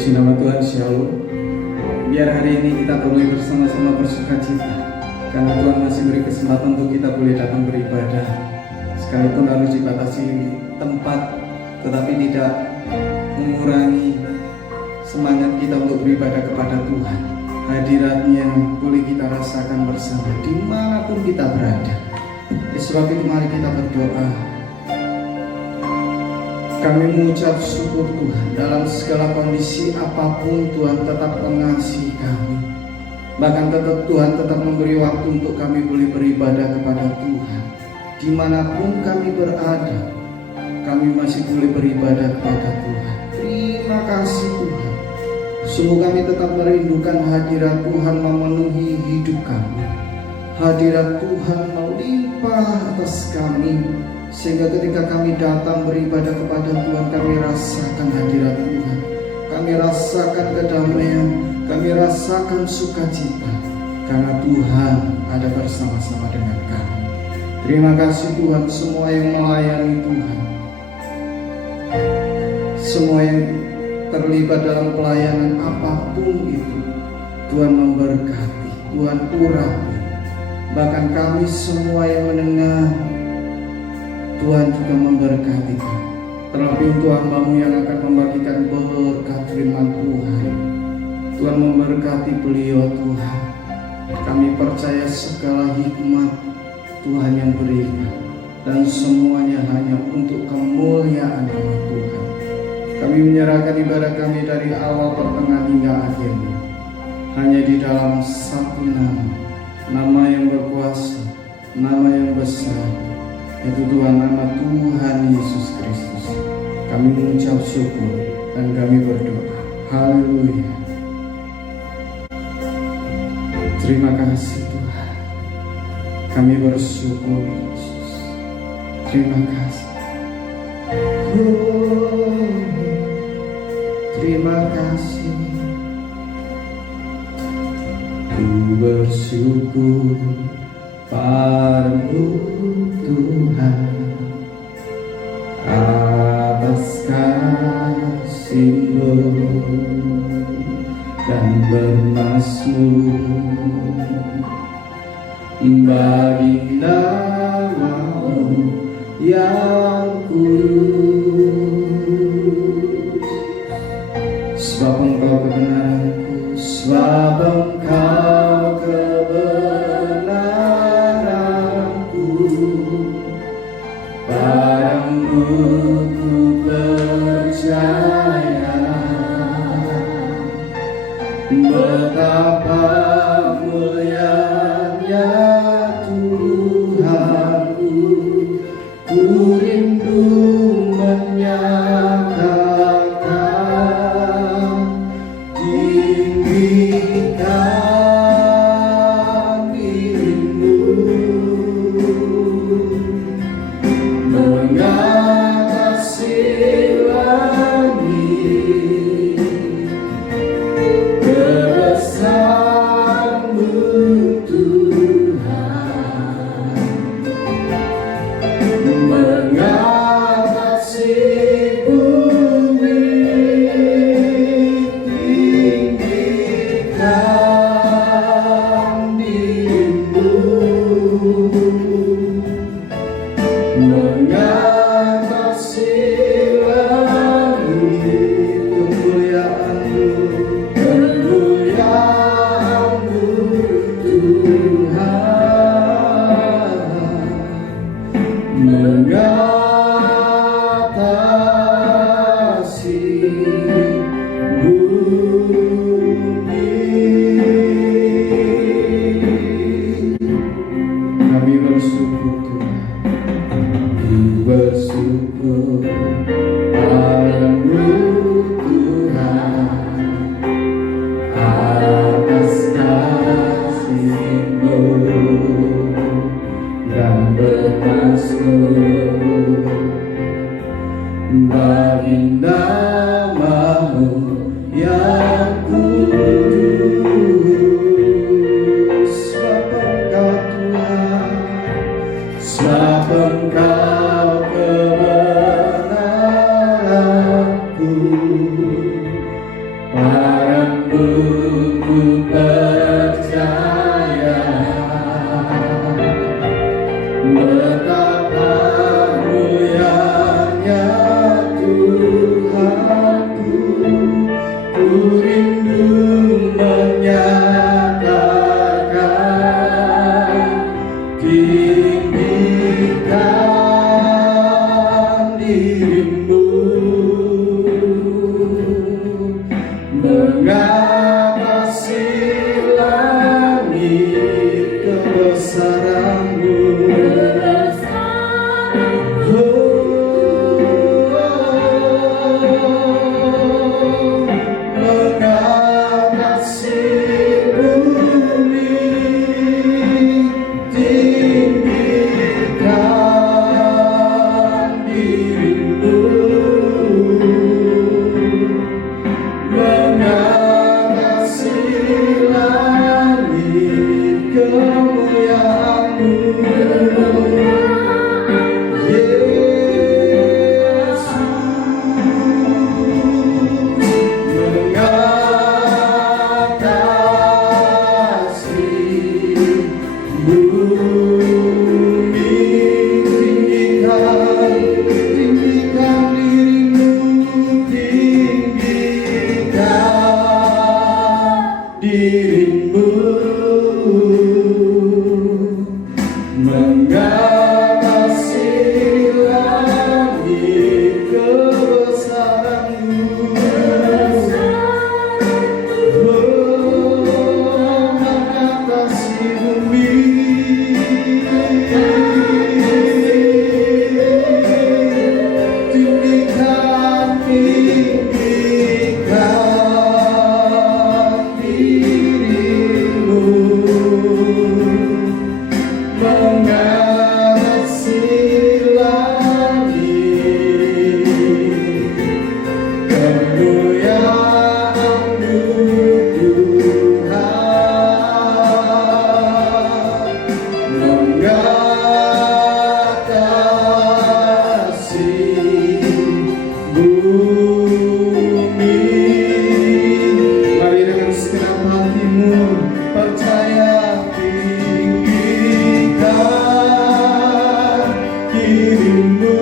Puji nama Tuhan, Shalom. Biar hari ini kita boleh bersama-sama bersukacita karena Tuhan masih beri kesempatan untuk kita boleh datang beribadah. Sekalipun harus dibatasi tempat, tetapi tidak mengurangi semangat kita untuk beribadah kepada Tuhan. Hadiratnya boleh kita rasakan bersama dimanapun kita berada. Sebab itu mari kita berdoa. Kami mengucap syukur Tuhan, dalam segala kondisi apapun Tuhan tetap mengasihi kami. Bahkan Tuhan tetap memberi waktu untuk kami boleh beribadah kepada Tuhan. Dimanapun kami berada, kami masih boleh beribadah kepada Tuhan. Terima kasih Tuhan. Sungguh kami tetap merindukan hadirat Tuhan memenuhi hidup kami. Hadirat Tuhan melimpah atas kami, sehingga ketika kami datang beribadah kepada Tuhan, kami rasakan hadirat Tuhan. Kami rasakan kedamaian, kami rasakan sukacita, karena Tuhan ada bersama-sama dengan kami. Terima kasih Tuhan, semua yang melayani Tuhan, semua yang terlibat dalam pelayanan apapun itu, Tuhan memberkati, Tuhan urapi. Bahkan kami semua yang mendengar, Tuhan juga memberkati kami. Terlebih untuk hamba-Mu yang akan membagikan berkat firman Tuhan, Tuhan memberkati beliau Tuhan. Kami percaya segala hikmat Tuhan yang berikan, dan semuanya hanya untuk kemuliaan nama Tuhan. Kami menyerahkan ibadah kami dari awal, pertengahan hingga akhirnya hanya di dalam satu nama yang berkuasa, nama yang besar, yaitu Tuhan, nama Tuhan Yesus Kristus. Kami mengucap syukur dan kami berdoa. Haleluya. Terima kasih Tuhan. Kami bersyukur Yesus. Terima kasih. Terima kasih. Ku bersyukur padamu Tuhan atas kasih-Mu dan bermazmur bagi nama-Mu yang kudus. Sebab Engkau kebenaranku, sebab Engkau kebenaranku, padamu ku percaya. Betapa mulianya Tuhanku, ku rindu menyatakan tinggikan dirimu, mengatasi langit, kebesaran-Mu Tuhan. dirimu, mengatasi langit kebesaranmu, mengatasi bumi, tinggikan dirimu, mengatasi langit, kemuliaan-Mu Tuhan, mengatasi bumi. Mari dengan segenap hatimu percaya, tinggikan dirimu,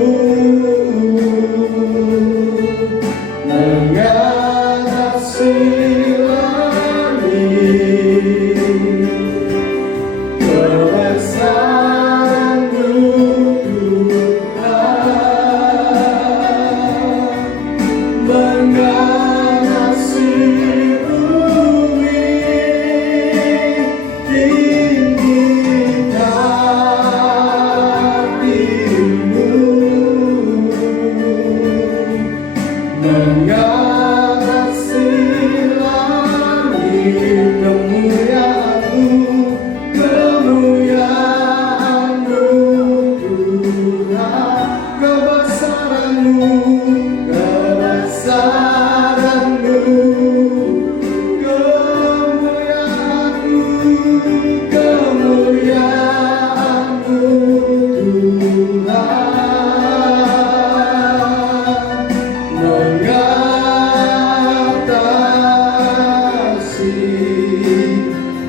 mengatasi langit, kebesaran-Mu Tuhan, mengatasi bumi, tinggikan dirimu, mengatasi langit, kemuliaan-Mu, kemuliaan-Mu Tuhan, kebesaran-Mu, kebesaran-Mu, kemuliaan-Mu, kemuliaan-Mu Tuhan, mengatasi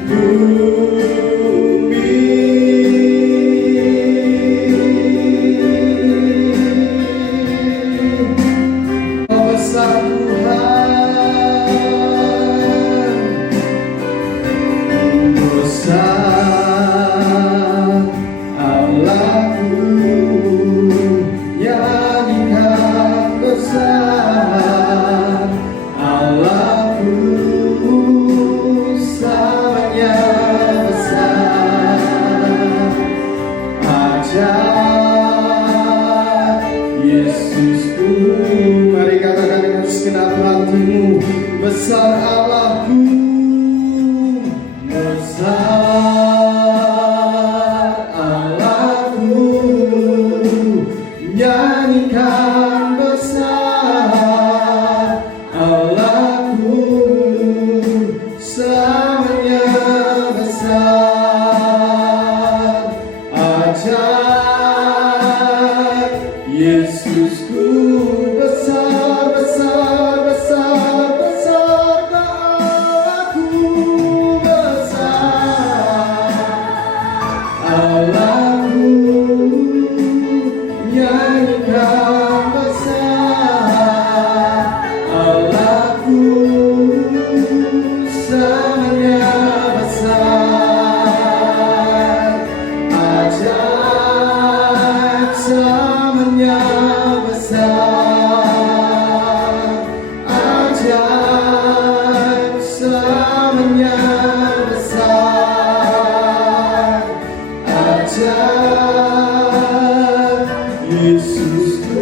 bumi. Oh, besar Tuhan, besar Allahku, nyanyikan besar Allahku, samanya besar, ajaib Yesusku. Mari katakan dengan segenap hatimu, besar Allahku, besar Allahku, nyanyikan besar Allahku, samanya besar, ajaib Yesusku, besar, besar, besar, besar Allahku, besar Allahku, nyanyikan besar Allahku, samanya besar, ajaib samanya besar, ajaib samanya besar, ajaib Yesusku.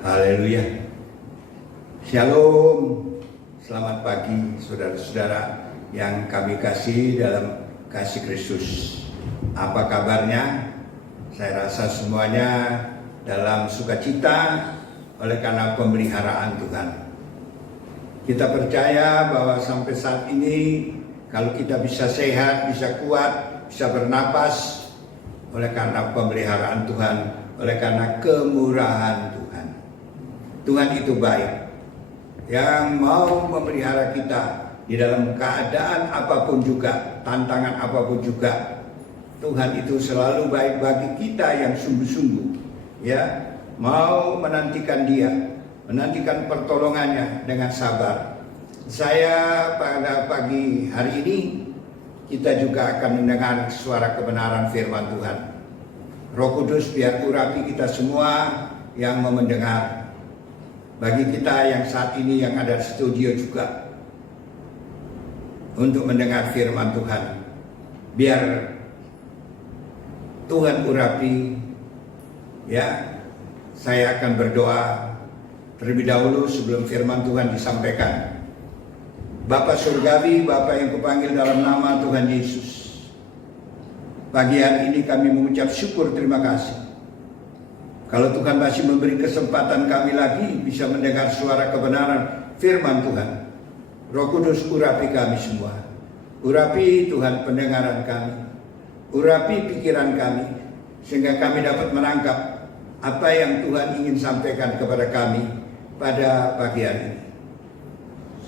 Haleluya. Shalom. Selamat pagi saudara-saudara yang kami kasih dalam kasih Kristus. Apa kabarnya? Saya rasa semuanya dalam sukacita oleh karena pemeliharaan Tuhan. Kita percaya bahwa sampai saat ini kalau kita bisa sehat, bisa kuat, bisa bernapas oleh karena pemeliharaan Tuhan, oleh karena kemurahan Tuhan. Tuhan itu baik, yang mau memelihara kita di dalam keadaan apapun juga, tantangan apapun juga. Tuhan itu selalu baik bagi kita yang sungguh-sungguh, ya, mau menantikan Dia, menantikan pertolongannya dengan sabar. Saya pada pagi hari ini, kita juga akan mendengar suara kebenaran firman Tuhan. Roh Kudus biar urapi kita semua yang mau mendengar. Bagi kita yang saat ini yang ada di studio juga, untuk mendengar firman Tuhan, biar Tuhan urapi. Ya, saya akan berdoa terlebih dahulu sebelum firman Tuhan disampaikan. Bapa Surgawi, Bapa yang kupanggil dalam nama Tuhan Yesus, pagi hari ini kami mengucap syukur terima kasih. Kalau Tuhan masih memberi kesempatan kami lagi bisa mendengar suara kebenaran firman Tuhan. Roh Kudus urapi kami semua. Urapi Tuhan pendengaran kami. Urapi pikiran kami. Sehingga kami dapat menangkap apa yang Tuhan ingin sampaikan kepada kami pada pagi hari ini.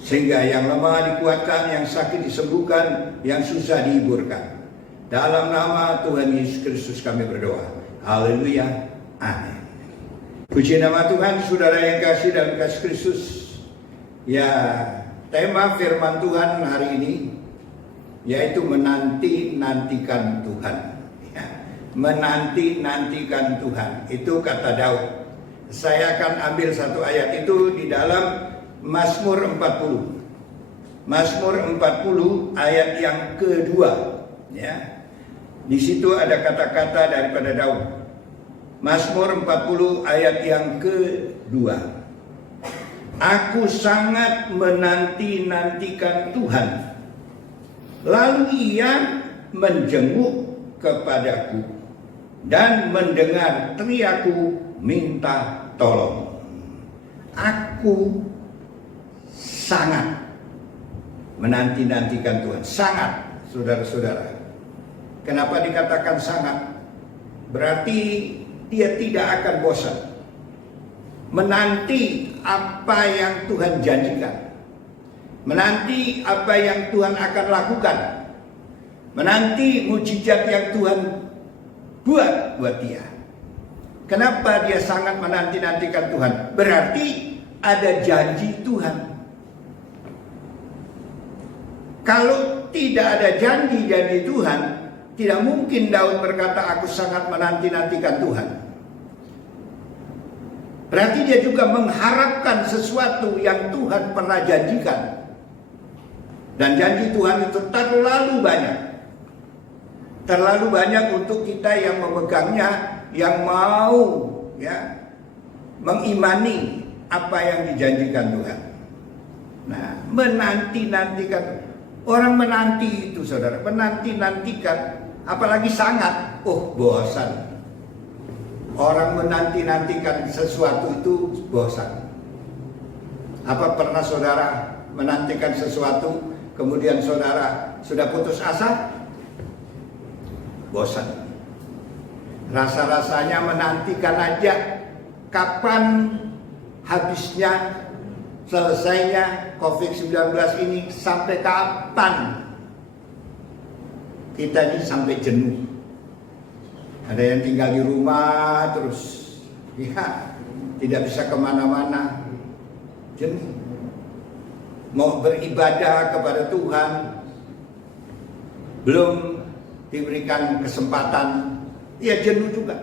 Sehingga yang lemah dikuatkan, yang sakit disembuhkan, yang susah dihiburkan. Dalam nama Tuhan Yesus Kristus kami berdoa. Haleluya. Amin. Puji nama Tuhan, saudara yang kasih dalam kasih Kristus. Ya, tema firman Tuhan hari ini yaitu menanti-nantikan Tuhan. Ya, menanti-nantikan Tuhan. Itu kata Daud. Saya akan ambil satu ayat itu di dalam Mazmur 40. Mazmur 40 ayat yang kedua. Ya, di situ ada kata-kata daripada Daud. Mazmur 40 ayat yang kedua. Aku sangat menanti-nantikan Tuhan, lalu Ia menjenguk kepadaku dan mendengar teriakku minta tolong. Aku sangat menanti-nantikan Tuhan. Sangat, saudara-saudara. Kenapa dikatakan sangat? Berarti Dia tidak akan bosan menanti apa yang Tuhan janjikan, menanti apa yang Tuhan akan lakukan, menanti mujizat yang Tuhan buat dia. Kenapa dia sangat menanti-nantikan Tuhan? Berarti ada janji Tuhan. Kalau tidak ada janji-janji Tuhan, tidak mungkin Daud berkata aku sangat menanti-nantikan Tuhan. Berarti dia juga mengharapkan sesuatu yang Tuhan pernah janjikan. Dan janji Tuhan itu terlalu banyak. Terlalu banyak untuk kita yang memegangnya, yang mau ya mengimani apa yang dijanjikan Tuhan. Nah, menanti-nantikan. Orang menanti itu saudara, menanti-nantikan, apalagi sangat, bosan. Orang menanti-nantikan sesuatu itu bosan. Apa pernah saudara menantikan sesuatu, kemudian saudara sudah putus asa? Bosan. Rasa-rasanya menantikan aja kapan habisnya, selesainya COVID-19 ini, sampai kapan. Kita ini sampai jenuh. Ada yang tinggal di rumah terus, ya, tidak bisa kemana-mana, jenuh. Mau beribadah kepada Tuhan, belum diberikan kesempatan, ya jenuh juga.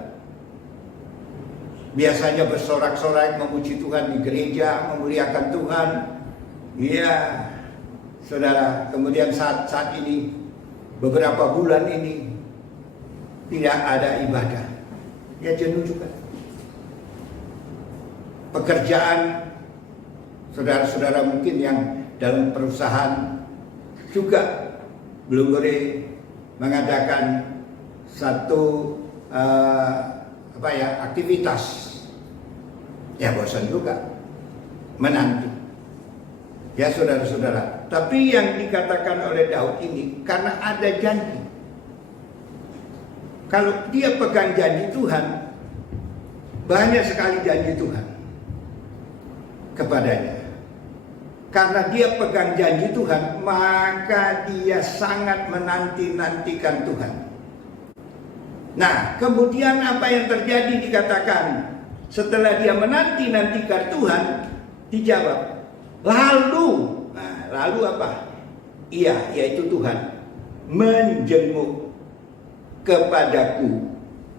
Biasanya bersorak-sorai memuji Tuhan di gereja, memuliakan Tuhan. Iya, saudara, kemudian saat ini, beberapa bulan ini, tidak ada ibadah, ya jenuh juga. Pekerjaan, saudara-saudara mungkin yang dalam perusahaan juga belum boleh mengadakan satu aktivitas. Ya bosan juga, menanti. Ya saudara-saudara, tapi yang dikatakan oleh Daud ini karena ada janji. Kalau dia pegang janji Tuhan, banyak sekali janji Tuhan kepadanya. Karena dia pegang janji Tuhan, maka dia sangat menanti-nantikan Tuhan. Nah, kemudian apa yang terjadi dikatakan setelah dia menanti-nantikan Tuhan, dijawab, lalu apa? Iya, yaitu Tuhan menjenguk kepadaku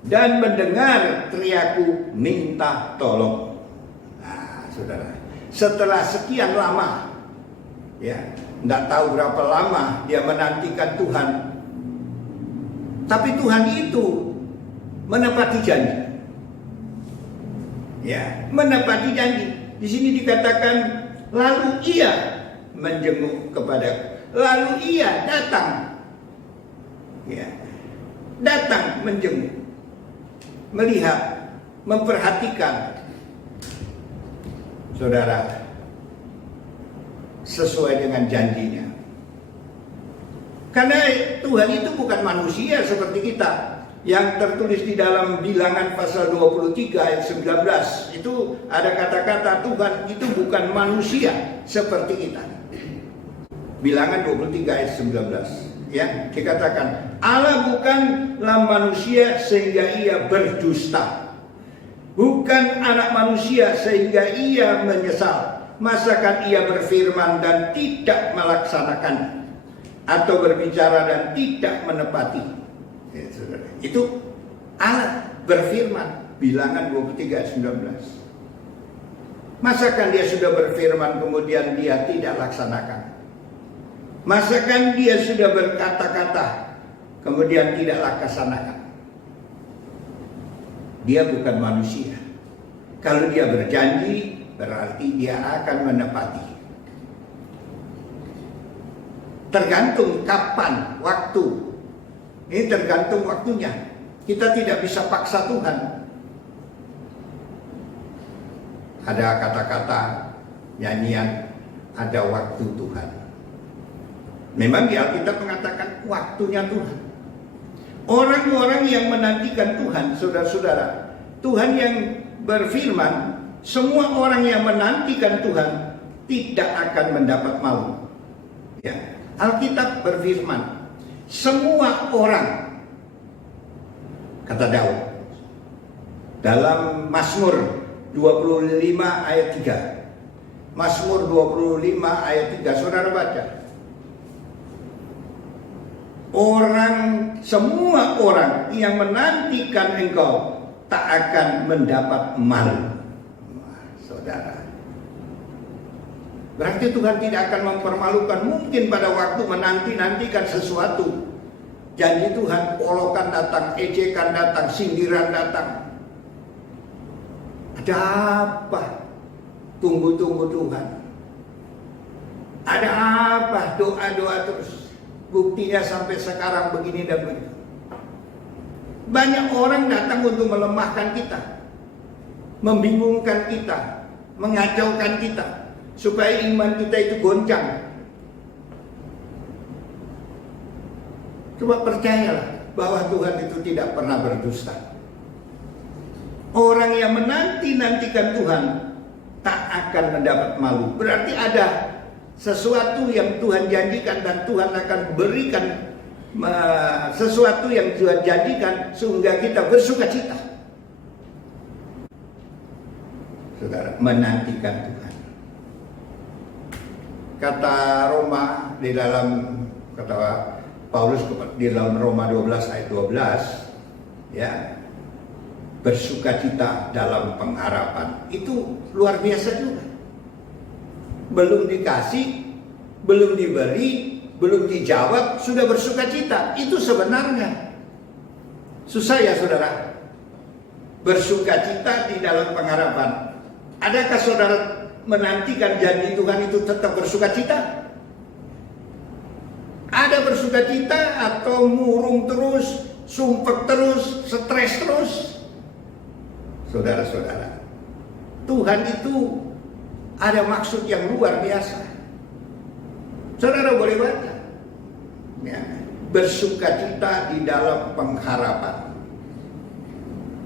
dan mendengar teriakku minta tolong. Nah, saudara, setelah sekian lama, ya, tidak tahu berapa lama dia menantikan Tuhan, tapi Tuhan itu menepati janji. Ya, menepati janji. Di sini dikatakan lalu ia menjenguk kepadaku. Lalu ia datang. Ya. Datang menjenguk. Melihat, memperhatikan. Saudara, sesuai dengan janjinya. Karena Tuhan itu bukan manusia seperti kita. Yang tertulis di dalam Bilangan pasal 23 ayat 19 itu ada kata-kata Tuhan itu bukan manusia seperti kita. Bilangan 23 ayat 19, ya, dikatakan Allah bukanlah manusia sehingga ia berdusta, bukan anak manusia sehingga ia menyesal. Masakan ia berfirman dan tidak melaksanakan, atau berbicara dan tidak menepati. Ya, saudara. Itu Allah berfirman, Bilangan 23 ayat 19. Masakan dia sudah berfirman kemudian dia tidak laksanakan? Masakan dia sudah berkata-kata kemudian tidak laksanakan? Dia bukan manusia. Kalau dia berjanji berarti dia akan menepati. Tergantung kapan, waktu. Ini tergantung waktunya. Kita tidak bisa paksa Tuhan. Ada kata-kata nyanyian, ada waktu Tuhan. Memang di Alkitab mengatakan waktunya Tuhan. Orang-orang yang menantikan Tuhan, saudara-saudara, Tuhan yang berfirman, semua orang yang menantikan Tuhan tidak akan mendapat malu. Ya, Alkitab berfirman, semua orang, kata Daud dalam Mazmur 25 ayat 3. Mazmur 25 ayat 3, saudara baca. Semua orang yang menantikan engkau tak akan mendapat malu. Saudara, berarti Tuhan tidak akan mempermalukan. Mungkin pada waktu menanti-nantikan sesuatu, janji Tuhan, polokan datang, ejekan datang, sindiran datang. Ada apa? Tunggu-tunggu Tuhan. Ada apa? Doa-doa terus. Buktinya sampai sekarang begini dan begitu. Banyak orang datang untuk melemahkan kita, membingungkan kita, mengacaukan kita, supaya iman kita itu goncang. Coba percayalah bahwa Tuhan itu tidak pernah berdusta. Orang yang menanti-nantikan Tuhan tak akan mendapat malu. Berarti ada sesuatu yang Tuhan janjikan dan Tuhan akan berikan sesuatu yang Tuhan janjikan sehingga kita bersuka cita. Saudara, menantikan Tuhan. Kata Roma di dalam kata Paulus di dalam Roma 12 ayat 12, ya, bersukacita dalam pengharapan. Itu luar biasa juga. Belum dikasih, belum diberi, belum dijawab, sudah bersukacita. Itu sebenarnya susah ya saudara. Bersukacita di dalam pengharapan. Adakah saudara menantikan janji Tuhan itu tetap bersukacita? Ada bersukacita atau murung terus, sumpek terus, stres terus? Saudara-saudara, Tuhan itu ada maksud yang luar biasa. Saudara boleh baca, ya, bersukacita di dalam pengharapan.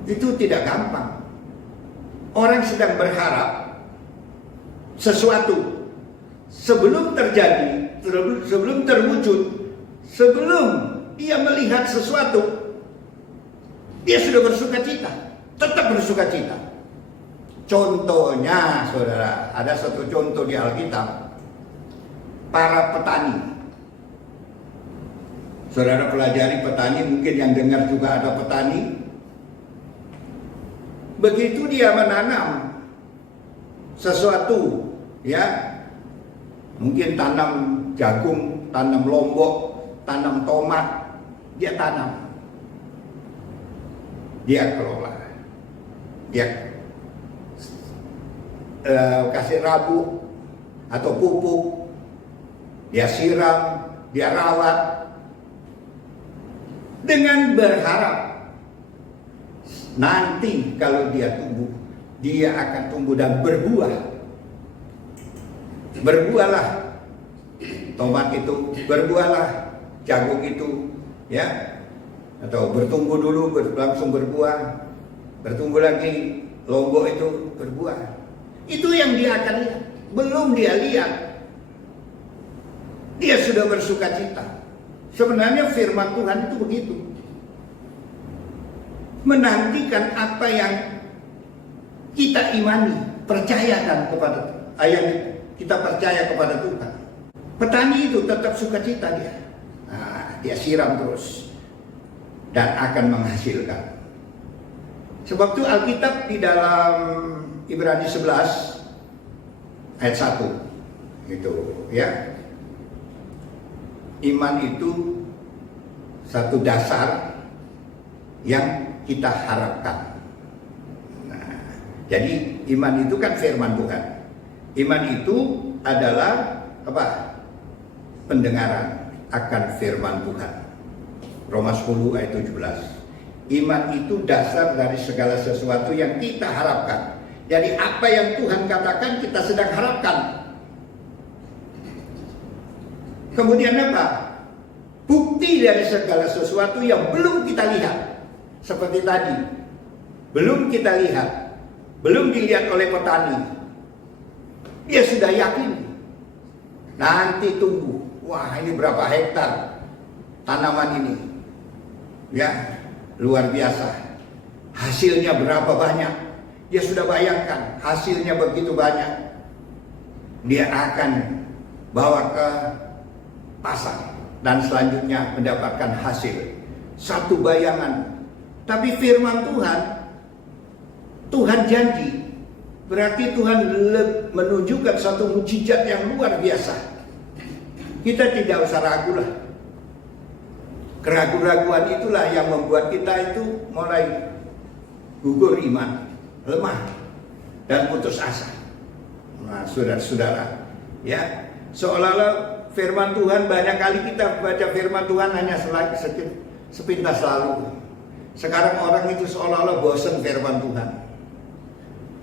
Itu tidak gampang. orang sedang berharap sesuatu sebelum terjadi, sebelum terwujud, sebelum dia melihat sesuatu, dia sudah bersuka cita, tetap bersuka cita. Contohnya, saudara, ada satu contoh di Alkitab, para petani. Saudara pelajari petani, mungkin yang dengar juga ada petani. Begitu dia menanam sesuatu, ya, mungkin tanam jagung, tanam lombok, tanam tomat, dia tanam, dia kelola, dia kasih rabuk atau pupuk, dia siram, dia rawat, dengan berharap nanti kalau dia tumbuh, dia akan tumbuh dan berbuah. Berbuahlah tomat itu, berbuahlah jagung itu, ya, atau bertumbuh dulu langsung berbuah, bertumbuh lagi lombok itu berbuah. Itu yang dia akan lihat. Belum dia lihat, dia sudah bersuka cita. Sebenarnya firman Tuhan itu begitu, menantikan apa yang kita imani, percayakan kepada yang kita percaya kepada Tuhan. Petani itu tetap sukacita dia. Nah, dia siram terus dan akan menghasilkan. Sebab itu Alkitab di dalam Ibrani 11 ayat 1 gitu, ya. Iman itu satu dasar yang kita harapkan. Nah, jadi iman itu kan firman Tuhan. Iman itu adalah apa? Pendengaran akan firman Tuhan. Roma 10 ayat 17. Iman itu dasar dari segala sesuatu yang kita harapkan. Jadi apa yang Tuhan katakan kita sedang harapkan. Kemudian apa? Bukti dari segala sesuatu yang belum kita lihat. Seperti tadi, belum kita lihat, belum dilihat oleh petani. Dia sudah yakin nanti tumbuh. Wah, ini berapa hektar tanaman ini, ya, luar biasa. Hasilnya berapa banyak? Dia sudah bayangkan hasilnya begitu banyak. Dia akan bawa ke pasar dan selanjutnya mendapatkan hasil. Satu bayangan. Tapi firman Tuhan janji. Berarti Tuhan menunjukkan satu mukjizat yang luar biasa. Kita tidak usah ragu lah. Keraguan-raguan itulah yang membuat kita itu mulai gugur iman, lemah, dan putus asa. Nah, saudara-saudara, ya, seolah-olah firman Tuhan, banyak kali kita baca firman Tuhan hanya sepintas lalu. Sekarang orang itu seolah-olah bosan firman Tuhan,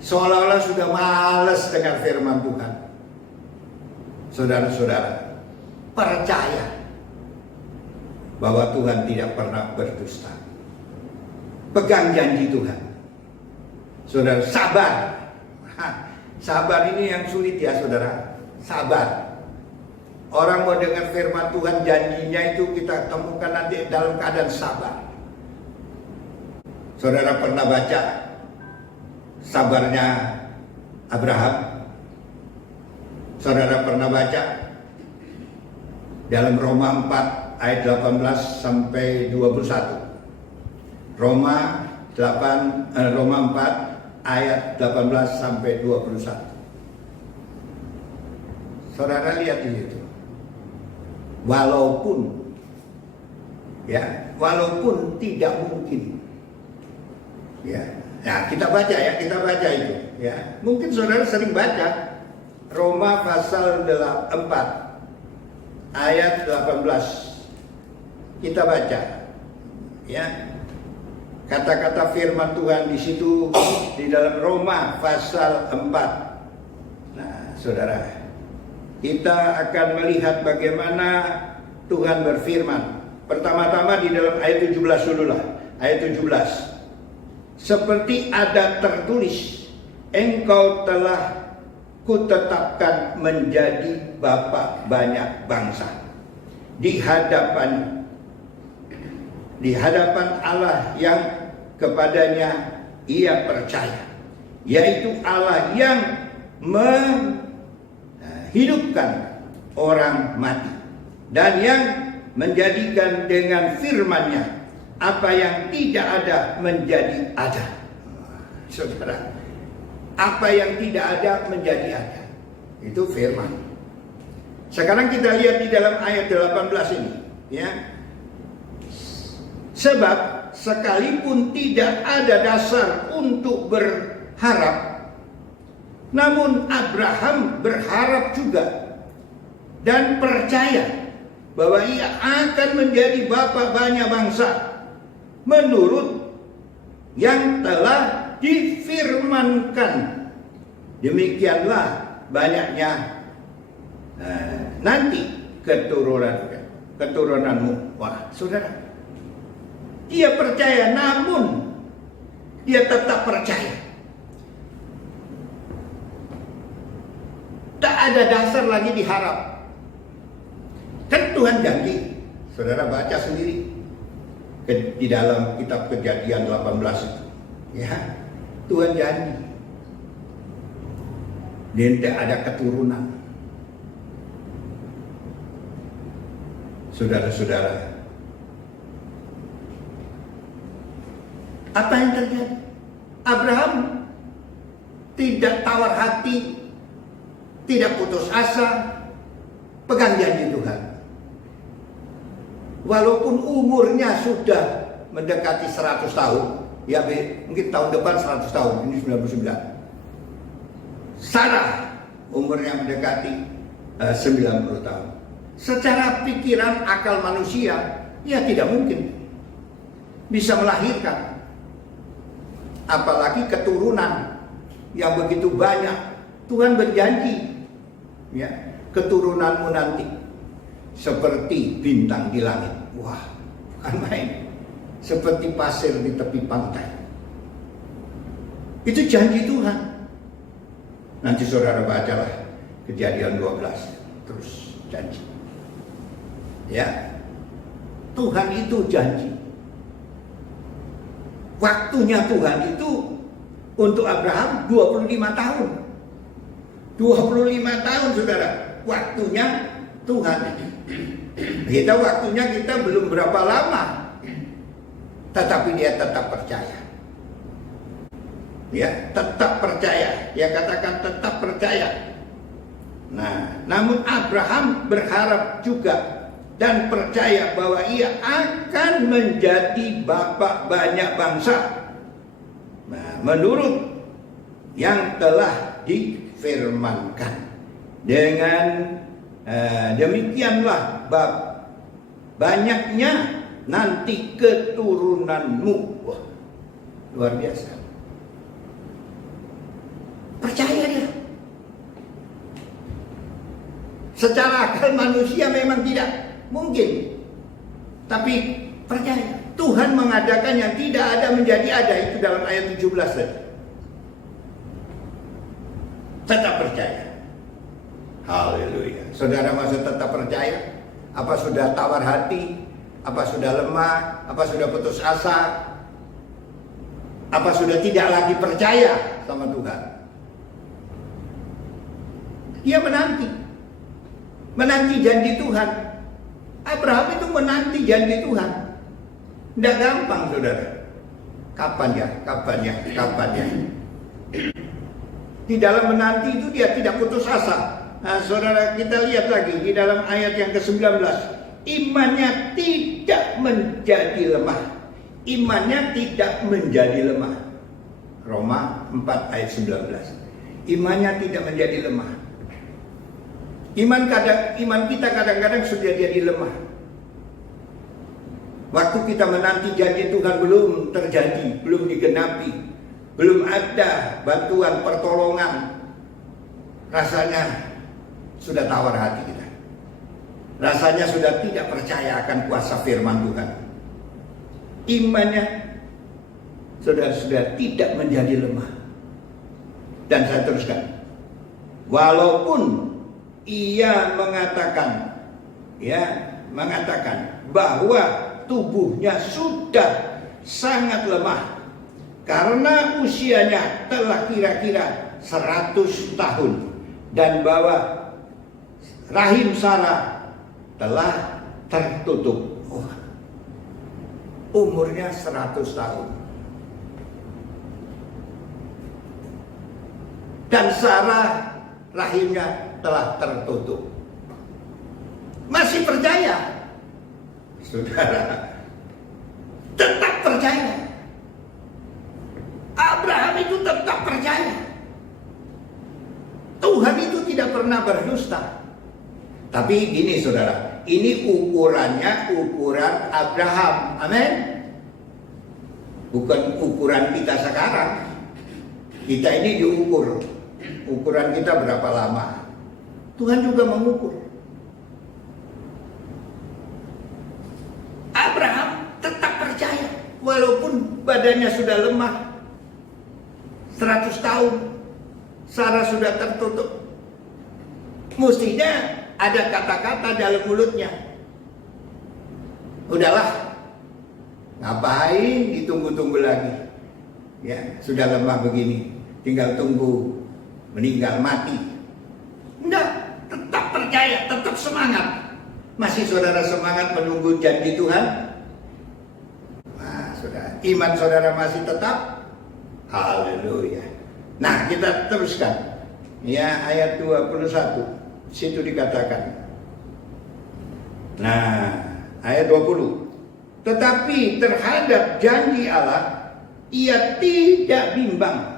seolah-olah sudah malas dengan firman Tuhan. Saudara-saudara, percaya bahwa Tuhan tidak pernah berdusta. Pegang janji Tuhan. Saudara, sabar. Sabar ini yang sulit ya, saudara. Sabar. Orang mau dengar firman Tuhan, janjinya itu kita temukan nanti dalam keadaan sabar. Saudara pernah baca sabarnya Abraham? Saudara pernah baca dalam Roma 4 ayat 18 sampai 21. Roma 4 ayat 18 sampai 21. Saudara lihat di situ. Walaupun tidak mungkin. Ya. Nah, kita baca itu, ya. Mungkin saudara sering baca Roma pasal 4 ayat 18. Kita baca, ya, kata-kata firman Tuhan di situ di dalam Roma pasal 4. Nah, saudara, kita akan melihat bagaimana Tuhan berfirman. Pertama-tama di dalam ayat 17 dulu lah, ayat 17. Seperti ada tertulis, engkau telah kutetapkan menjadi bapa banyak bangsa di hadapan Allah yang kepadanya ia percaya, yaitu Allah yang menghidupkan orang mati dan yang menjadikan dengan firman-Nya apa yang tidak ada menjadi ada. Saudara, apa yang tidak ada menjadi ada. Itu firman. Sekarang kita lihat di dalam ayat 18 ini, ya. Sebab sekalipun tidak ada dasar untuk berharap, namun Abraham berharap juga dan percaya bahwa ia akan menjadi bapa banyak bangsa menurut yang telah difirmankan. Demikianlah banyaknya nanti keturunanmu. Wah, saudara, dia percaya, namun dia tetap percaya. Tak ada dasar lagi diharap. Kan Tuhan janji, saudara baca sendiri di dalam kitab Kejadian 18 itu, ya, Tuhan janji tidak ada keturunan. Saudara-saudara, apa yang terjadi? Abraham tidak tawar hati, tidak putus asa, pegang janji Tuhan. Walaupun umurnya sudah mendekati 100 tahun, ya mungkin tahun depan 100 tahun, ini 99. Sarah umurnya mendekati 90 tahun. Secara pikiran akal manusia, ya tidak mungkin bisa melahirkan. Apalagi keturunan yang begitu banyak. Tuhan berjanji, ya, keturunanmu nanti seperti bintang di langit. Wah, bukan main. Seperti pasir di tepi pantai. Itu janji Tuhan. Nanti saudara bacalah Kejadian 12. Terus janji. Ya, Tuhan itu janji. Waktunya Tuhan itu untuk Abraham 25 tahun. 25 tahun, saudara. Waktunya Tuhan. Waktunya kita belum berapa lama. Tetapi dia tetap percaya. Ya, tetap percaya. Dia katakan tetap percaya. Nah, namun Abraham berharap juga dan percaya bahwa ia akan menjadi bapa banyak bangsa. Nah, menurut yang telah difirmankan. Dengan demikianlah banyaknya nanti keturunanmu. Wah, luar biasa. Percaya dia. Secara akal manusia memang tidak mungkin. Tapi percaya. Tuhan mengadakan yang tidak ada menjadi ada. Itu dalam ayat 17 tadi. Tetap percaya. Haleluya. Saudara masih tetap percaya? Apa sudah tawar hati? Apa sudah lemah? Apa sudah putus asa? Apa sudah tidak lagi percaya sama Tuhan? Dia menanti janji Tuhan. Abraham itu menanti janji Tuhan. Tidak gampang, saudara. Kapan ya? Di dalam menanti itu dia tidak putus asa. Nah, saudara, kita lihat lagi di dalam ayat yang ke-19. Imannya tidak menjadi lemah. Imannya tidak menjadi lemah. Roma 4 ayat 19. Imannya tidak menjadi lemah. Iman kita kadang-kadang sudah jadi lemah. Waktu kita menanti janji Tuhan belum terjadi, belum digenapi, belum ada bantuan pertolongan, rasanya sudah tawar hati kita. Rasanya sudah tidak percaya akan kuasa firman Tuhan. Imannya sudah tidak menjadi lemah. Dan saya teruskan. Walaupun ia mengatakan bahwa tubuhnya sudah sangat lemah karena usianya telah kira-kira 100 tahun dan bahwa rahim Sarah telah tertutup. Umurnya 100 tahun. Dan Sarah rahimnya telah tertutup. Masih percaya? Saudara, tetap percaya. Abraham itu tetap percaya. Tuhan itu tidak pernah berdusta. Tapi gini saudara, ini ukurannya ukuran Abraham. Amin. Bukan ukuran kita sekarang. Kita ini diukur. Ukuran kita berapa lama. Tuhan juga mengukur. Abraham tetap percaya. Walaupun badannya sudah lemah. 100 tahun. Sarah sudah tertutup. Mestinya ada kata-kata dalam mulutnya. Udahlah. Ngapain ditunggu-tunggu lagi. Ya, sudah lemah begini. Tinggal tunggu meninggal mati. Enggak, tetap percaya, tetap semangat. Masih saudara semangat menunggu janji Tuhan? Nah, saudara, iman saudara masih tetap? Haleluya. Nah, kita teruskan. Ya, ayat 21. Situ dikatakan. Nah, ayat 20. Tetapi terhadap janji Allah, ia tidak bimbang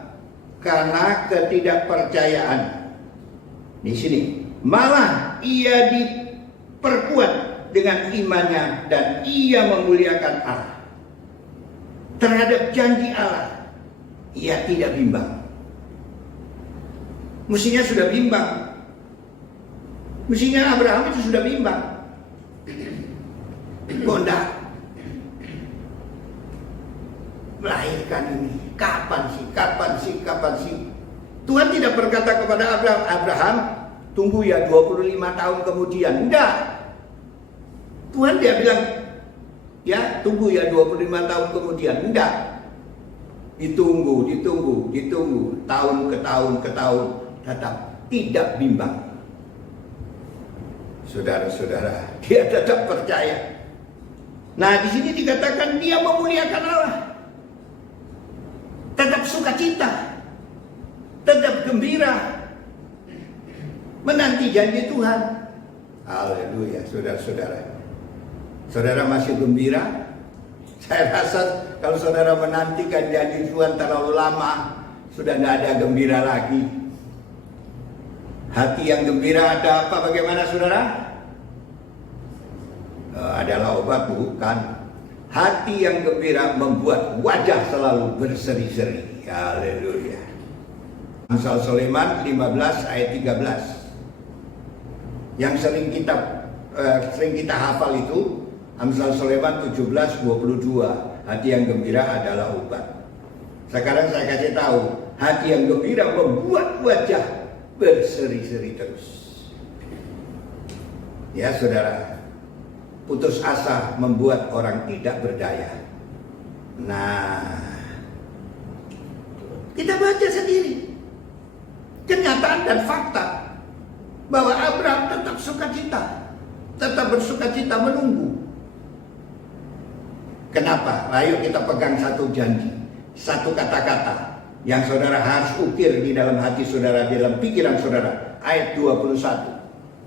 karena ketidakpercayaan. Di sini, malah ia diperkuat dengan imannya dan ia memuliakan Allah. Terhadap janji Allah, ia tidak bimbang. Mestinya sudah bimbang. Mestinya Abraham itu sudah bimbang. Gondak. Melahirkan ini. Kapan sih? Tuhan tidak berkata kepada Abraham, tunggu ya 25 tahun kemudian. Enggak. Tuhan dia bilang, ya tunggu ya 25 tahun kemudian. Enggak. Ditunggu. Tahun ke tahun. Tetap tidak bimbang. Saudara-saudara, dia tetap percaya. Nah, di sini dikatakan dia memuliakan Allah. Tetap sukacita, tetap gembira, menanti janji Tuhan. Haleluya, saudara-saudara. Saudara masih gembira? Saya rasa kalau saudara menantikan janji Tuhan terlalu lama, sudah tidak ada gembira lagi. Hati yang gembira ada apa? Bagaimana saudara? Adalah obat, bukan. Hati yang gembira membuat wajah selalu berseri-seri. Haleluya. Amsal Sulaiman 15 ayat 13. Yang sering kita hafal itu Amsal Sulaiman 17:22. Hati yang gembira adalah obat. Sekarang saya kasih tahu, hati yang gembira membuat wajah berseri-seri terus. Ya saudara, putus asa membuat orang tidak berdaya. Nah, kita baca sendiri kenyataan dan fakta bahwa Abraham tetap sukacita, tetap bersukacita menunggu. Kenapa? Ayo kita pegang satu janji, satu kata-kata yang saudara harus ukir di dalam hati saudara, di dalam pikiran saudara. Ayat 21.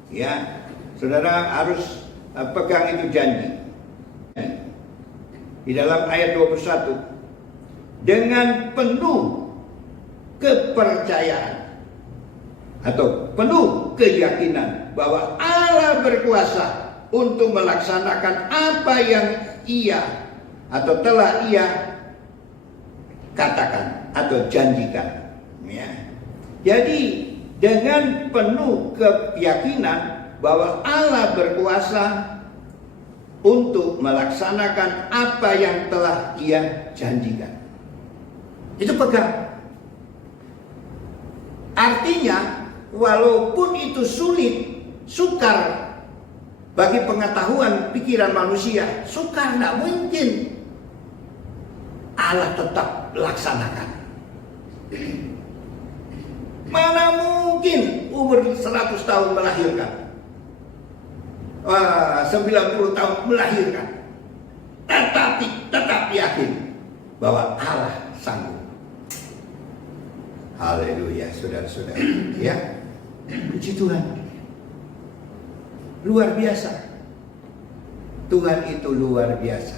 Ya, saudara harus pegang itu janji. Di dalam ayat 21, dengan penuh kepercayaan atau penuh keyakinan bahwa Allah berkuasa untuk melaksanakan apa yang ia atau telah ia katakan atau janjikan. Ya. Jadi dengan penuh keyakinan bahwa Allah berkuasa untuk melaksanakan apa yang telah ia janjikan. Itu pegang. Artinya, walaupun itu sulit, sukar bagi pengetahuan pikiran manusia, sukar, tidak mungkin, Allah tetap laksanakan. Mana mungkin umur 100 tahun melahirkan, 90 tahun melahirkan, tetap yakin bahwa Allah sanggup. Haleluya, saudara-saudara. Ya, puji Tuhan. Luar biasa. Tuhan itu luar biasa.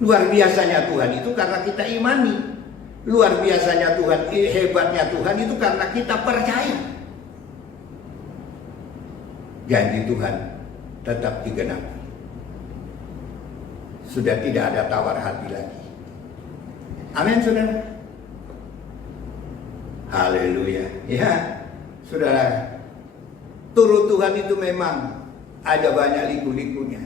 Luar biasanya Tuhan itu karena kita imani. Luar biasanya Tuhan, hebatnya Tuhan itu karena kita percaya. Janji Tuhan tetap digenapi. Sudah tidak ada tawar hati lagi. Amin, saudara. Haleluya. Ya, saudara. Turut Tuhan itu memang ada banyak liku-likunya.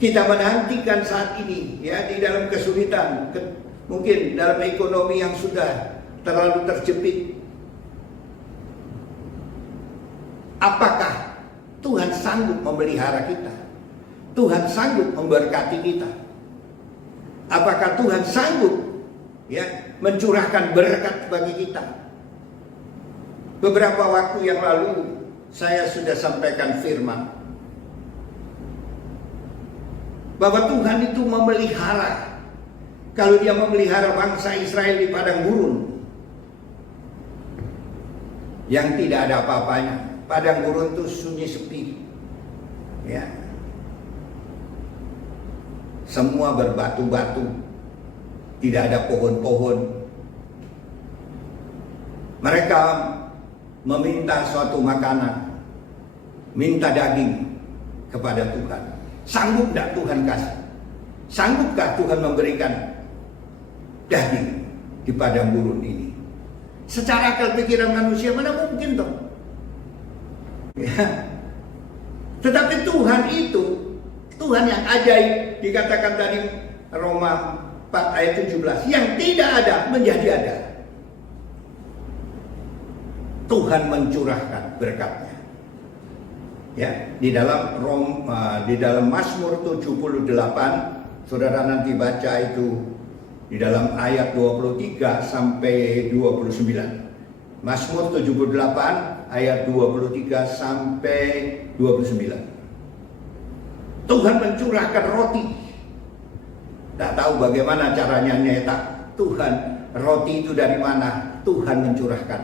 Kita menantikan saat ini, ya, di dalam kesulitan, mungkin dalam ekonomi yang sudah terlalu terjepit. Apakah Tuhan sanggup memelihara kita? Tuhan sanggup memberkati kita? Apakah Tuhan sanggup, ya, mencurahkan berkat bagi kita? Beberapa waktu yang lalu saya sudah sampaikan firman bahwa Tuhan itu memelihara. Kalau Dia memelihara bangsa Israel di padang gurun yang tidak ada apa-apanya, padang gurun itu sunyi sepi, ya, semua berbatu-batu, tidak ada pohon-pohon. Mereka meminta suatu makanan, minta daging kepada Tuhan. Sanggup tidak Tuhan kasih? Sanggupkah Tuhan memberikan daging di padang gurun ini? Secara akal pikiran manusia mana mungkin toh? Ya. Tetapi Tuhan itu Tuhan yang ajaib, dikatakan tadi Roma 4 ayat 17, yang tidak ada menjadi ada. Tuhan mencurahkan berkatnya. Ya, di dalam Mazmur 78, saudara nanti baca itu di dalam ayat 23 sampai 29. Mazmur 78 ayat 23 sampai 29. Tuhan mencurahkan roti. Tidak tahu bagaimana caranya nyetak. Tuhan, roti itu dari mana? Tuhan mencurahkan.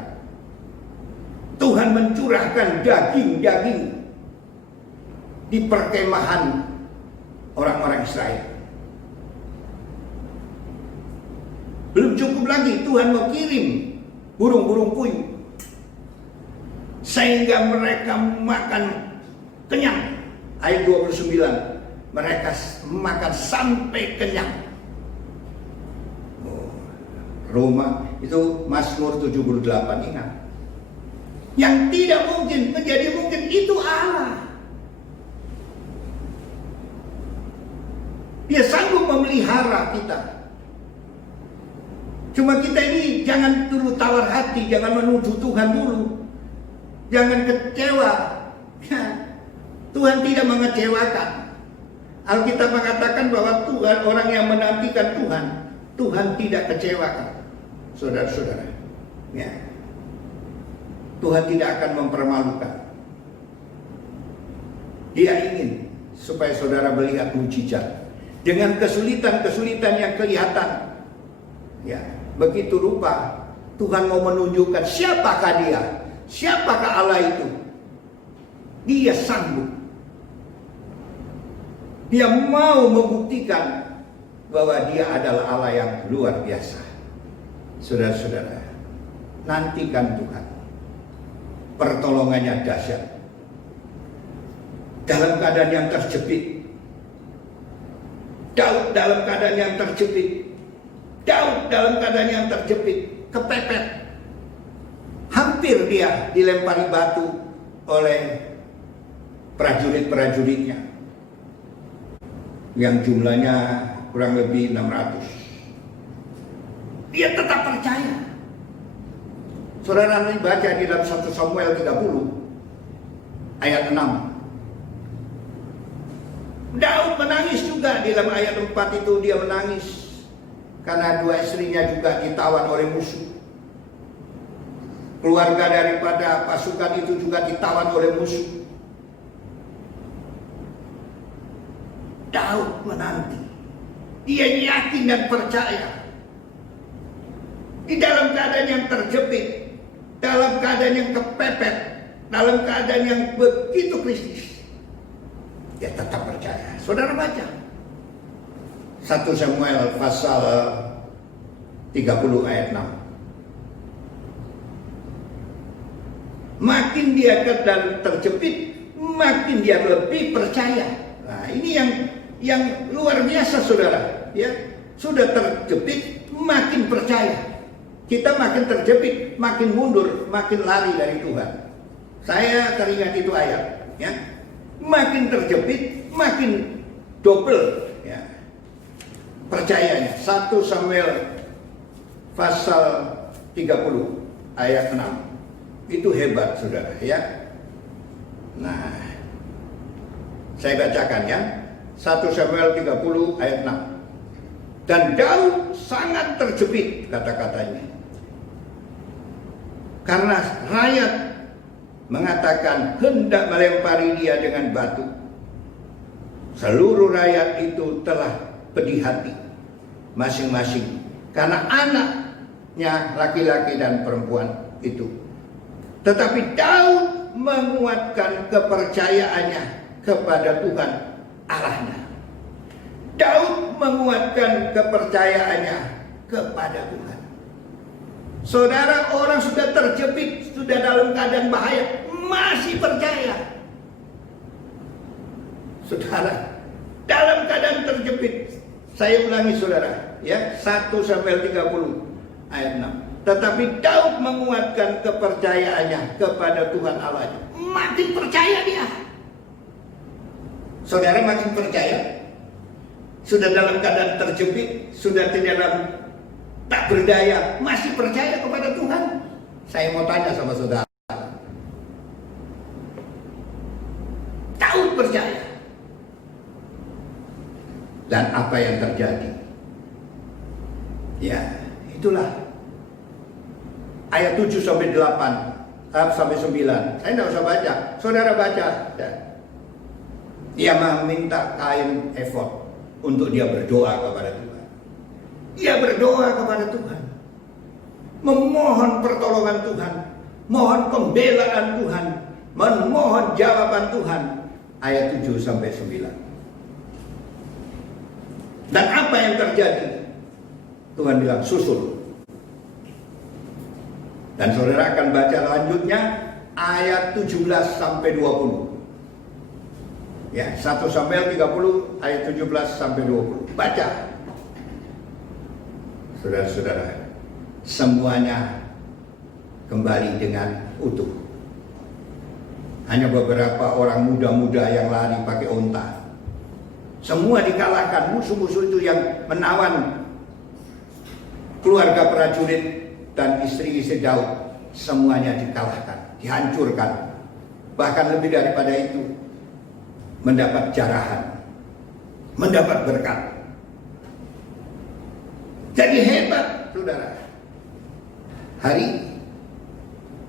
Tuhan mencurahkan daging-daging di perkemahan orang-orang Israel. Belum cukup lagi, Tuhan mau kirim burung-burung puyuh sehingga mereka makan kenyang. Ayat 29, mereka makan sampai kenyang. Roma itu Mazmur 78, ingat. Yang tidak mungkin menjadi mungkin itu Allah. Dia sanggup memelihara kita. Cuma kita ini jangan dulu tawar hati, jangan menuduh Tuhan dulu. Jangan kecewa. Tuhan tidak mengecewakan. Alkitab mengatakan bahwa Tuhan, orang yang menantikan Tuhan, Tuhan tidak kecewakan. Saudara-saudara, ya. Tuhan tidak akan mempermalukan. Dia ingin supaya saudara melihat mujizat dengan kesulitan-kesulitan yang kelihatan. Ya, begitu rupa Tuhan mau menunjukkan siapakah Dia, siapakah Allah itu. Dia sanggup. Dia mau membuktikan bahwa Dia adalah Allah yang luar biasa. Saudara-saudara, nantikan Tuhan. Pertolongannya dahsyat. Dalam keadaan yang terjepit, Daud dalam keadaan yang terjepit, Daud dalam keadaan yang terjepit, kepepet. Hampir dia dilempari batu oleh prajurit-prajuritnya yang jumlahnya kurang lebih 600. Dia tetap percaya. Saudara nanti baca di dalam 1 Samuel 30 ayat 6. Daud menangis juga di dalam ayat 4 itu, dia menangis karena dua istrinya juga ditawan oleh musuh. Keluarga daripada pasukan itu juga ditawan oleh musuh. Daud menanti. Dia yakin dan percaya. Di dalam keadaan yang terjepit, dalam keadaan yang kepepet, dalam keadaan yang begitu kritis, dia tetap percaya. Saudara baca 1 Samuel pasal 30 ayat 6. Makin dia dalam terjepit, makin dia lebih percaya. Nah, ini yang luar biasa, saudara. Ya, sudah terjepit, makin percaya. Kita makin terjepit, makin mundur, makin lari dari Tuhan. Saya teringat itu ayat. Ya, makin terjepit, makin double. Ya, percayanya. 1 Samuel pasal 30 ayat 6. Itu hebat, saudara, ya. Nah, saya bacakan ya. 1 Samuel 30 ayat 6. Dan Daud sangat terjepit, kata-katanya. Karena rakyat mengatakan hendak melempari dia dengan batu. Seluruh rakyat itu telah pedih hati masing-masing karena anaknya laki-laki dan perempuan itu. Tetapi Daud menguatkan kepercayaannya kepada Tuhan Allahnya. Daud menguatkan kepercayaannya kepada Tuhan. Saudara, orang sudah terjepit, sudah dalam keadaan bahaya, masih percaya. Saudara, dalam keadaan terjepit, saya ulangi saudara, ya, 1 Samuel 30 ayat 6. Tetapi Daud menguatkan kepercayaannya kepada Tuhan Allahnya. Makin percaya dia. Saudara makin percaya? Sudah dalam keadaan terjepit, sudah tidak dalam tak berdaya, masih percaya kepada Tuhan? Saya mau tanya sama saudara. Daud percaya. Dan apa yang terjadi? Ya, itulah ayat 7 sampai 8 sampai 9. Saya tidak usah baca, saudara baca. Dia meminta kain efod untuk dia berdoa kepada Tuhan. Dia berdoa kepada Tuhan, memohon pertolongan Tuhan, mohon pembelaan Tuhan, memohon jawaban Tuhan. Ayat 7 sampai 9. Dan apa yang terjadi? Tuhan bilang susul. Dan saudara akan baca lanjutnya ayat 17 sampai 20. Ya, 1 Samuel 30 ayat 17 sampai 20. Baca. Saudara-saudara, semuanya kembali dengan utuh. Hanya beberapa orang muda-muda yang lari pakai onta. Semua dikalahkan. Musuh-musuh itu yang menawan keluarga prajurit dan istri-istri Daud, semuanya dikalahkan, dihancurkan. Bahkan lebih daripada itu, mendapat jarahan, mendapat berkat. Jadi hebat, saudara. Hari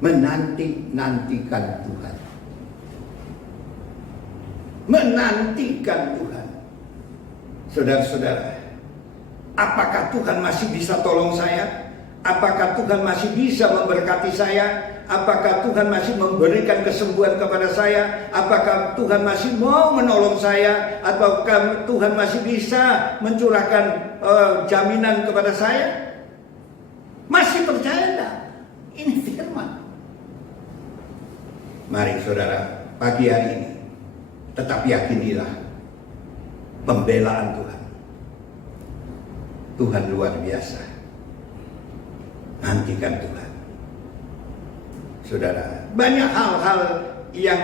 menanti-nantikan Tuhan. Menantikan Tuhan. Saudara-saudara, apakah Tuhan masih bisa tolong saya? Apakah Tuhan masih bisa memberkati saya? Apakah Tuhan masih memberikan kesembuhan kepada saya? Apakah Tuhan masih mau menolong saya? Ataukah Tuhan masih bisa mencurahkan jaminan kepada saya? Masih percaya enggak? Ini firman. Mari saudara, pagi hari ini tetap yakinilah pembelaan Tuhan. Tuhan luar biasa. Nantikan Tuhan. Saudara, banyak hal-hal yang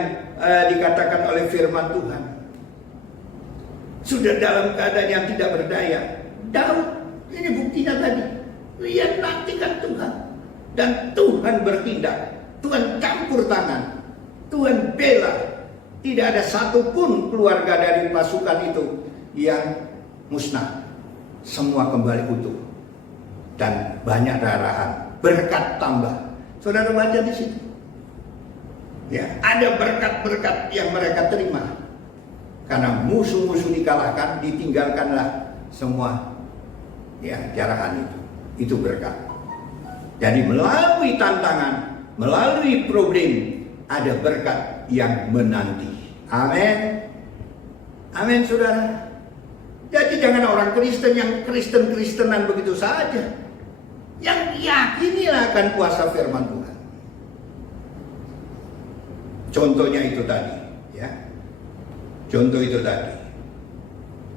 dikatakan oleh firman Tuhan. Sudah dalam keadaan yang tidak berdaya. Daud, ini buktinya tadi. Lihat nantikan Tuhan. Dan Tuhan bertindak. Tuhan campur tangan. Tuhan bela. Tidak ada satupun keluarga dari pasukan itu yang musnah. Semua kembali utuh. Dan banyak darahan. Berkat tambah. Saudara baca di situ. Ya, ada berkat-berkat yang mereka terima. Karena musuh-musuh dikalahkan, ditinggalkanlah semua ya jarahan itu. Itu berkat. Jadi melalui tantangan, melalui problem, ada berkat yang menanti. Amin. Amin, saudara. Jadi jangan orang Kristen yang Kristen-Kristenan begitu saja. Yang yakinilah akan kuasa firman Tuhan. Contohnya itu tadi, ya. Contoh itu tadi.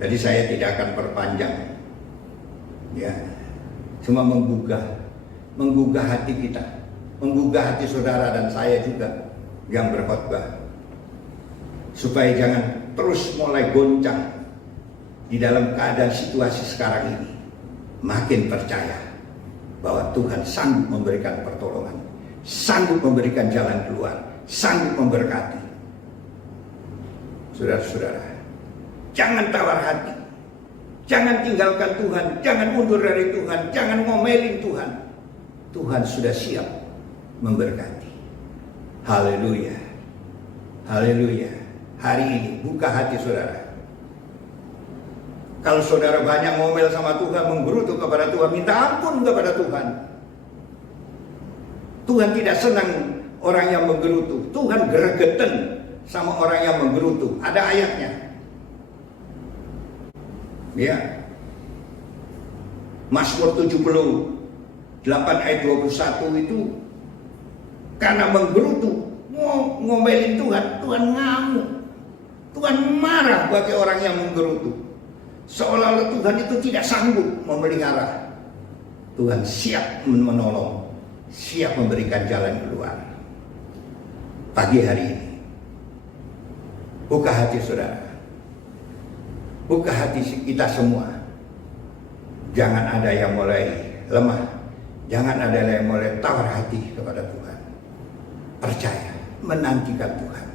Jadi saya tidak akan perpanjang. Ya. Cuma menggugah hati kita, menggugah hati saudara dan saya juga yang berkhotbah. Supaya jangan terus mulai goncang di dalam keadaan situasi sekarang ini. Makin percaya bahwa Tuhan sanggup memberikan pertolongan, sanggup memberikan jalan keluar, sanggup memberkati. Saudara-saudara, jangan tawar hati, jangan tinggalkan Tuhan, jangan mundur dari Tuhan, jangan ngomelin Tuhan. Tuhan sudah siap memberkati. Haleluya, haleluya. Hari ini buka hati saudara. Kalau saudara banyak ngomel sama Tuhan, menggerutu kepada Tuhan, minta ampun kepada Tuhan. Tuhan tidak senang orang yang menggerutu. Tuhan gregeten sama orang yang menggerutu. Ada ayatnya. Ya. Mazmur 78 ayat 21 itu karena menggerutu, ngomelin Tuhan, Tuhan ngamuk. Tuhan marah bagi orang yang menggerutu. Seolah-olah Tuhan itu tidak sanggup memelihara. Tuhan siap menolong, siap memberikan jalan keluar. Pagi hari ini, buka hati saudara, buka hati kita semua. Jangan ada yang mulai lemah, jangan ada yang mulai tawar hati kepada Tuhan. Percaya, menantikan Tuhan.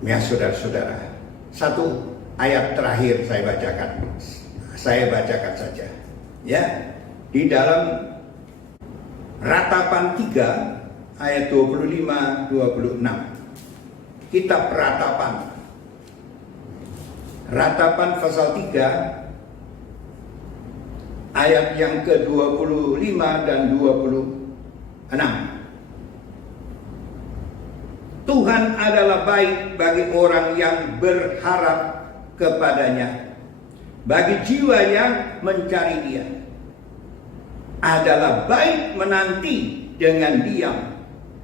Ya saudara-saudara, satu ayat terakhir saya bacakan saja. Ya, di dalam Ratapan 3 ayat 25-26. Kitab Ratapan. Ratapan pasal 3 ayat yang ke-25 dan 26. Tuhan adalah baik bagi orang yang berharap kepadanya, bagi jiwa yang mencari Dia. Adalah baik menanti dengan diam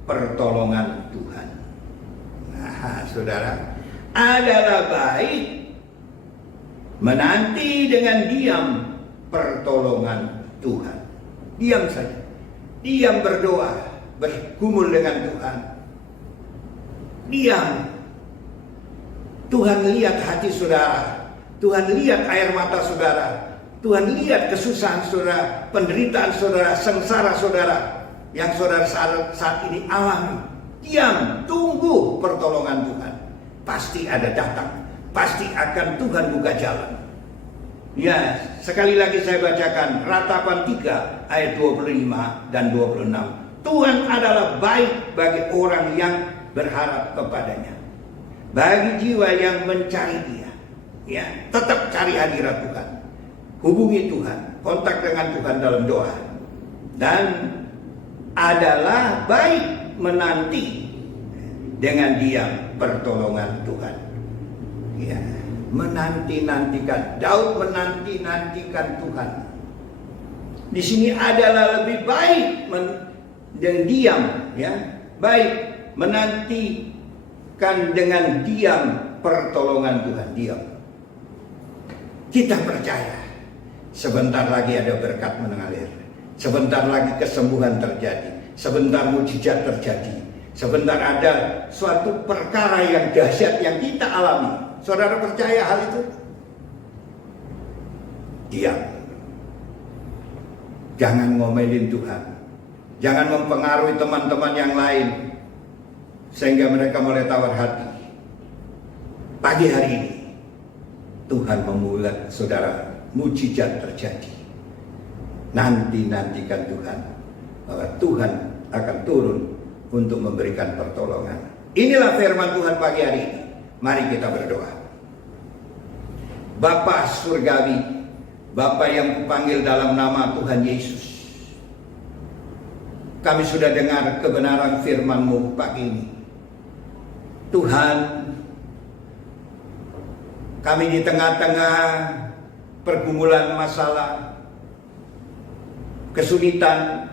pertolongan Tuhan. Nah, saudara, adalah baik menanti dengan diam pertolongan Tuhan. Diam saja, diam berdoa, bergumul dengan Tuhan. Diam. Tuhan lihat hati saudara. Tuhan lihat air mata saudara. Tuhan lihat kesusahan saudara, penderitaan saudara, sengsara saudara yang saudara saat ini alami. Diam, tunggu pertolongan Tuhan. Pasti ada datang. Pasti akan Tuhan buka jalan. Ya, sekali lagi saya bacakan Ratapan 3 ayat 25 dan 26. Tuhan adalah baik bagi orang yang berharap kepadanya, bagi jiwa yang mencari Dia. Ya, tetap cari hadirat Tuhan, hubungi Tuhan, kontak dengan Tuhan dalam doa, dan adalah baik menanti dengan diam pertolongan Tuhan. Ya, menanti-nantikan. Daud menanti-nantikan Tuhan. Di sini adalah lebih baik dan diam, ya, baik menantikan dengan diam pertolongan Tuhan. Diam. Kita percaya sebentar lagi ada berkat mengalir, sebentar lagi kesembuhan terjadi, sebentar mujizat terjadi, sebentar ada suatu perkara yang dahsyat yang kita alami. Saudara percaya hal itu? Diam. Jangan ngomelin Tuhan. Jangan mempengaruhi teman-teman yang lain sehingga mereka mulai tawar hati. Pagi hari ini Tuhan memulai saudara, mujizat terjadi. Nantikan Tuhan bahwa Tuhan akan turun untuk memberikan pertolongan. Inilah firman Tuhan pagi hari ini. Mari kita berdoa. Bapa surgawi, Bapa yang kupanggil dalam nama Tuhan Yesus, kami sudah dengar kebenaran firman-Mu pagi ini. Tuhan, kami di tengah-tengah pergumulan masalah, kesulitan,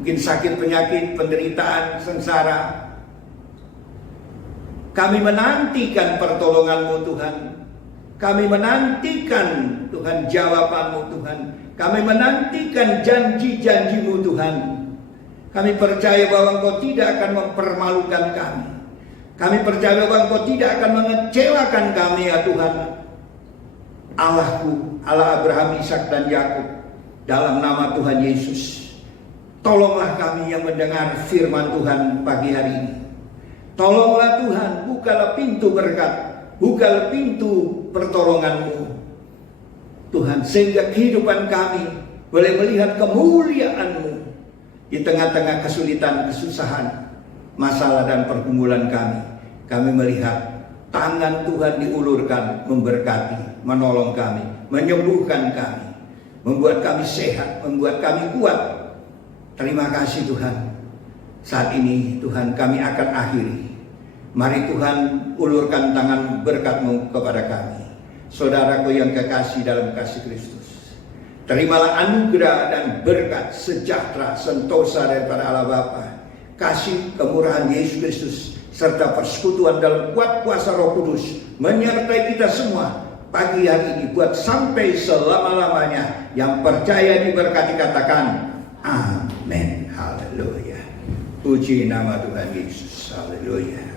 mungkin sakit penyakit, penderitaan, sengsara. Kami menantikan pertolongan-Mu Tuhan. Kami menantikan Tuhan jawaban-Mu Tuhan. Kami menantikan janji-janji-Mu Tuhan. Kami percaya bahwa Engkau tidak akan mempermalukan kami. Kami percaya bahwa Engkau tidak akan mengecewakan kami ya Tuhan. Allahku, Allah Abraham, Ishak dan Yakub, dalam nama Tuhan Yesus, tolonglah kami yang mendengar firman Tuhan pagi hari ini. Tolonglah Tuhan, bukalah pintu berkat, bukalah pintu pertolongan-Mu Tuhan, sehingga kehidupan kami boleh melihat kemuliaan-Mu di tengah-tengah kesulitan, kesusahan, masalah dan pergumulan kami. Kami melihat tangan Tuhan diulurkan, memberkati, menolong kami, menyembuhkan kami, membuat kami sehat, membuat kami kuat. Terima kasih Tuhan. Saat ini Tuhan kami akan akhiri. Mari Tuhan ulurkan tangan berkat-Mu kepada kami. Saudaraku yang kekasih dalam kasih Kristus, terimalah anugerah dan berkat, sejahtera, sentosa daripada Allah Bapa, kasih kemurahan Yesus Kristus, serta persekutuan dalam kuat kuasa Roh Kudus menyertai kita semua pagi hari ini buat sampai selama-lamanya. Yang percaya diberkati katakan amin. Haleluya. Puji nama Tuhan Yesus. Haleluya.